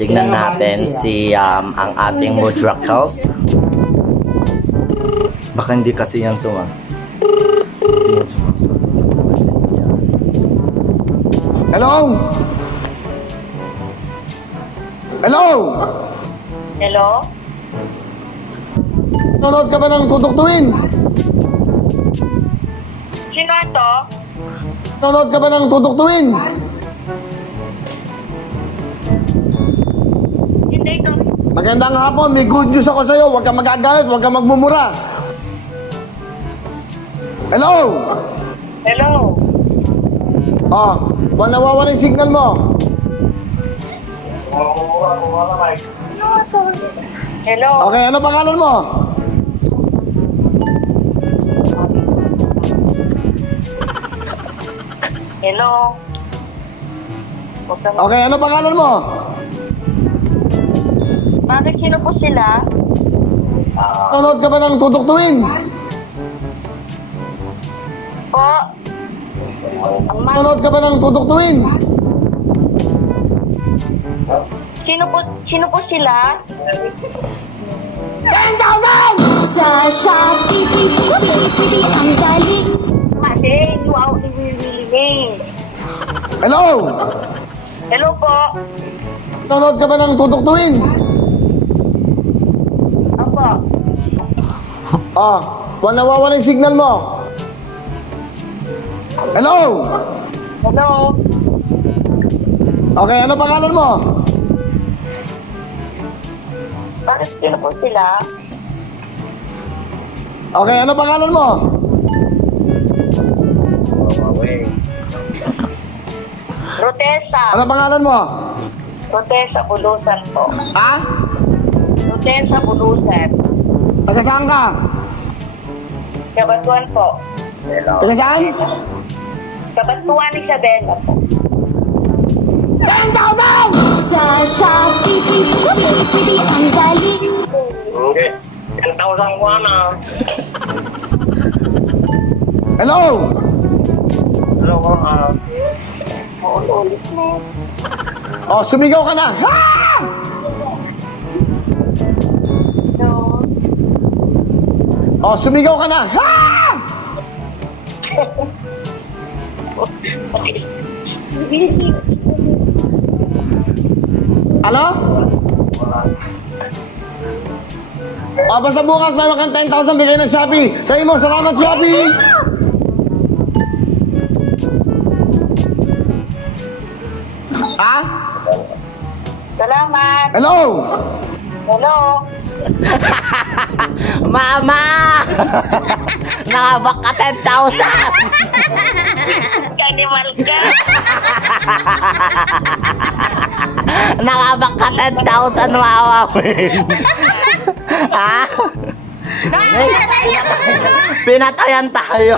Tingnan natin si ang ating Mudrakels. Baka hindi kasi yan Hello? Hello? Hello? Nanonood ka ba ng tutuktuin? Sino ito? Nanonood ka ba ng tutuktuin? Hindi ito. Magandang hapon, may good news ako sa'yo. Huwag kang magagalit, huwag kang magmumura. Hello? Hello? Oh, nawawala yung signal mo. Hello? Okay, ano pangalan mo? Hello? Okay, ano pangalan mo? Bakit sino po sila? Nanonood ka ba ng tutuktuin? Po? Nanonood ka ba ng tutuktuin? Sino po sila? 10,000! Sa Shopee, pili ang galing. Kasi, wow, nilililing. Hello? Hello po? Nanonood ka ba ng tutuktuin? Opo. Oh, nawawala yung signal mo. Hello? Hello? Okay, ano pangalan mo? Bakit sino po sila? Okay, ano pangalan mo? Rotesa. Ano pangalan mo? Rotesa Bulusan po. Ha? Rotesa Bulusan. Taga saan ka? Kabatuan po. Taga saan? Kabatuan Isabela po. 10,000! Sa Shopee, pili ang galing. Okay. 10,000 ko na. Hello? Hello, ulit na. Oh, sumigaw ka na. Ha! Hello? Oh, sumigaw ka na. Ha! Ano? Oh, basta bukas meron kang 10,000 bigay ng Shopee. Sa'yo mo, salamat Shopee! Ha? Salamat. Hello? Hello? Mama! Nakabak ka 10,000! Animal ka. Nakabak ka 10,000, mawawin! Ha? Pinatayan tayo!